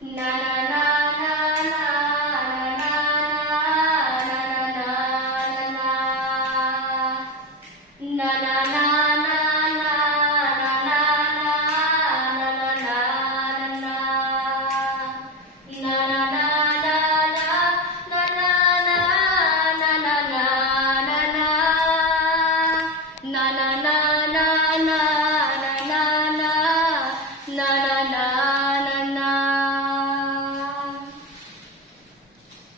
Na na na na na na na na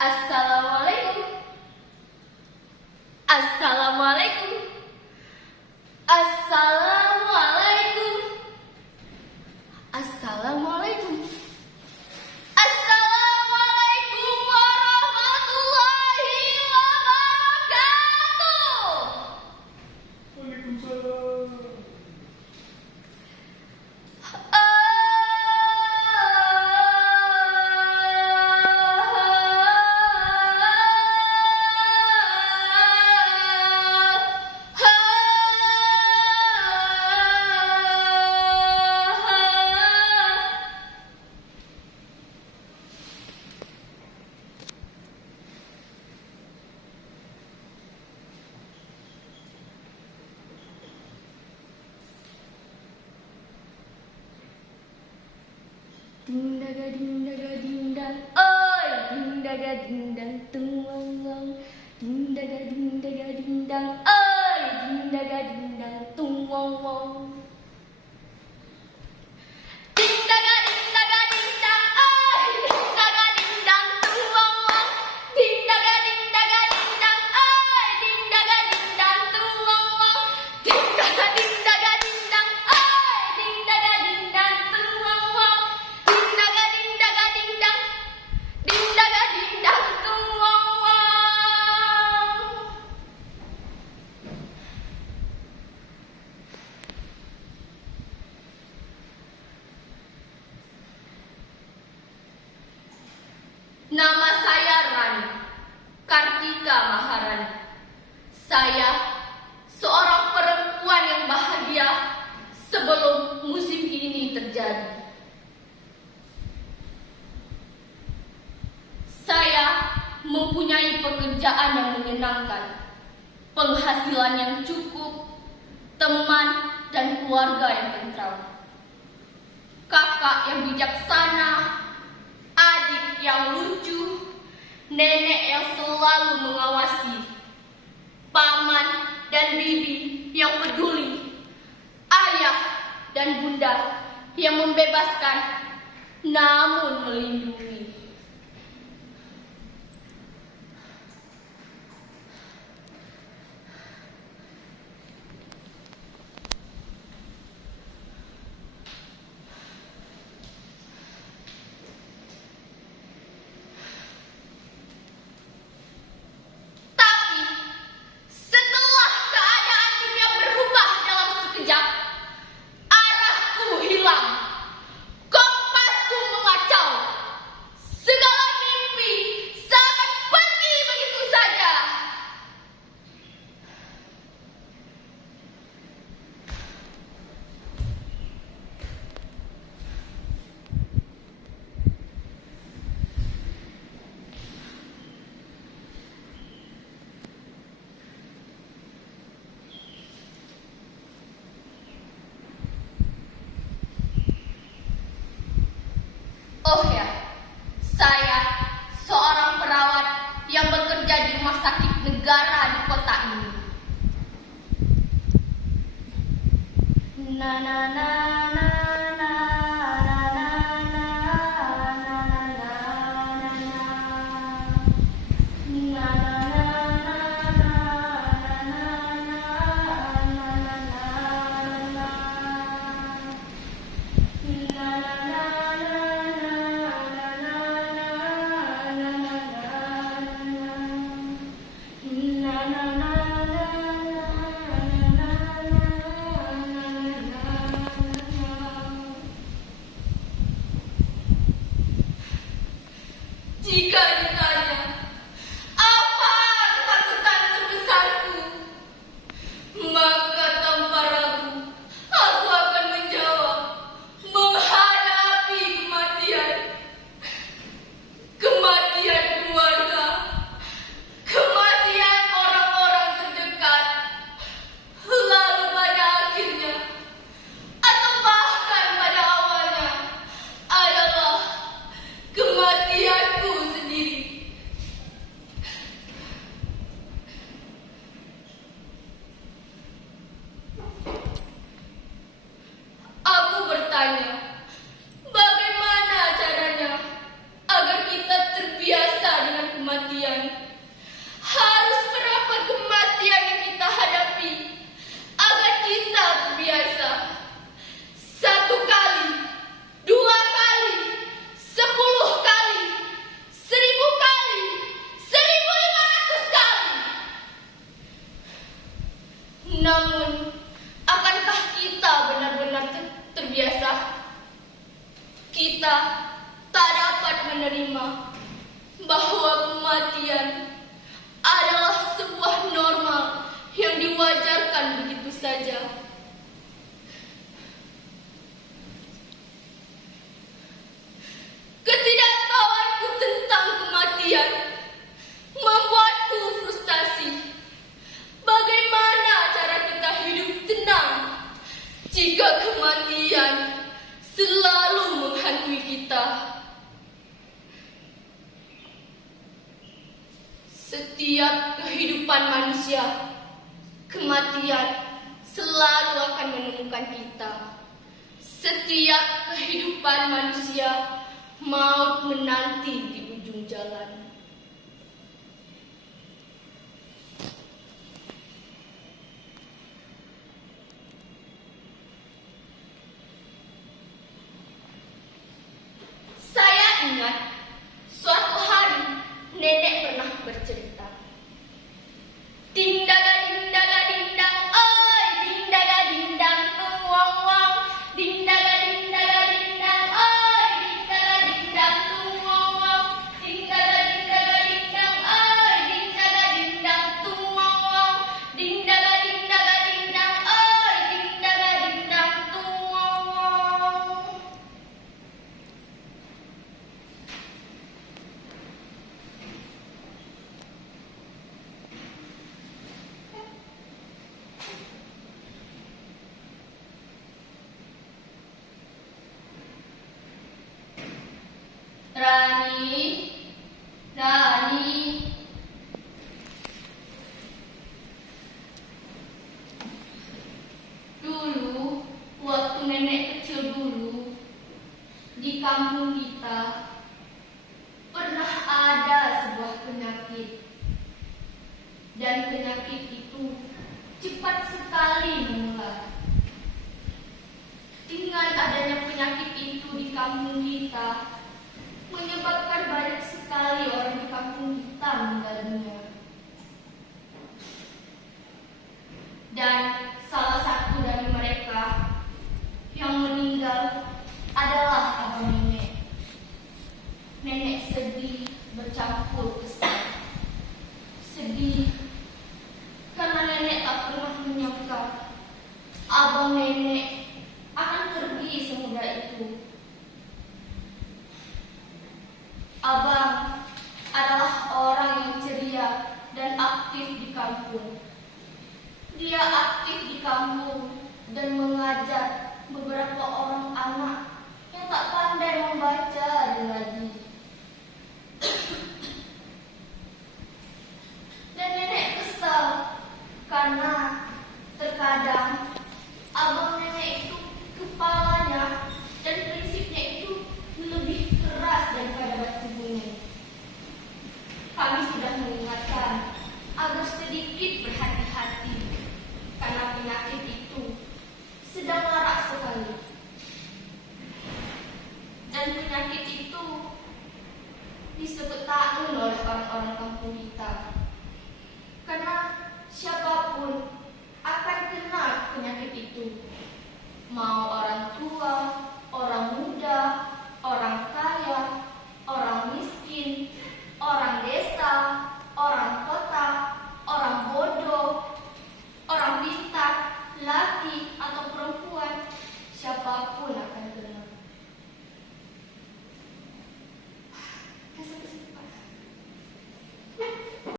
Assalamualaikum. Assalamualaikum. Assalamualaikum. Assalamualaikum. Assalamualaikum warahmatullahi wabarakatuh. Waalaikumsalam. Dindaga dindaga dindang, oi dindaga dindang tuang wang. Dindaga dindaga dindang, oi dindaga dindang tuang wang. Dindaga dindaga dindang, oi dindaga dindang tuang wang. Dindaga dindaga dindang, oi dindaga dindang tuang wang. Dindaga dindaga dindang, oi dindaga dindang tuang wang. Dindaga dindaga dindang, dindaga dindang tuang wang. Nama saya Rani Kartika Maharani. Saya seorang perempuan yang bahagia sebelum musim ini terjadi. Saya mempunyai pekerjaan yang menyenangkan, penghasilan yang cukup, teman dan keluarga yang tentram, kakak yang bijaksana, adik yang lucu, nenek yang selalu mengawasi, paman dan bibi yang peduli, ayah dan bunda yang membebaskan namun melindungi. Setelah keadaan dunia berubah dalam sekejap, arahku hilang, kompasku mengacau, segala mimpi seakan pergi begitu saja. Oh ya, saya seorang perawat yang bekerja di rumah sakit negara di kota ini. Na na na na na na na na Jika ditanya, apa ketakutan terbesarku? Maka tanpa ragu, aku akan menjawab, menghadapi kematian. Setiap kehidupan manusia, kematian selalu akan menemukan kita. Setiap kehidupan manusia, maut menanti di ujung jalan. Saya ingat suatu hari nenek pernah bercerita. Dindaga dindaga dindang, oi dindaga dindang tuang wang. Dindaga dindaga dindang, oi dindaga dindang tuang wang. Dindaga dindaga dindang, oi dindaga dindang tuang wang. Dindaga dindaga dindang, oi dindaga dindang tuang wang. Rani. Dulu, waktu nenek kecil dulu, di kampung kita, pernah ada sebuah penyakit. Dan penyakit itu cepat sekali menular. Dengan adanya penyakit itu di kampung kita, menyebabkan banyak sekali orang di kampung kita meninggal dunia. Dan salah satu dari mereka yang meninggal adalah abang nenek. Nenek sedih bercampur kesal. Sedih karena nenek tak pernah menyangka abang nenek akan pergi semudah itu. Abang adalah orang yang ceria dan aktif di kampung. Dia aktif di kampung dan mengajar beberapa orang anak yang tak pandai membaca dan ngaji. Dan nenek kesal karena terkadang abang nenek itu kepalanya dan prinsipnya itu lebih keras daripada batu gunung. Kami sudah mengingatkan agar sedikit berhati-hati karena penyakit itu sedang marak sekali. Dan penyakit itu disebut taun oleh orang-orang kampung kita. Karena siapapun akan kena penyakit itu. Mau orang tua, orang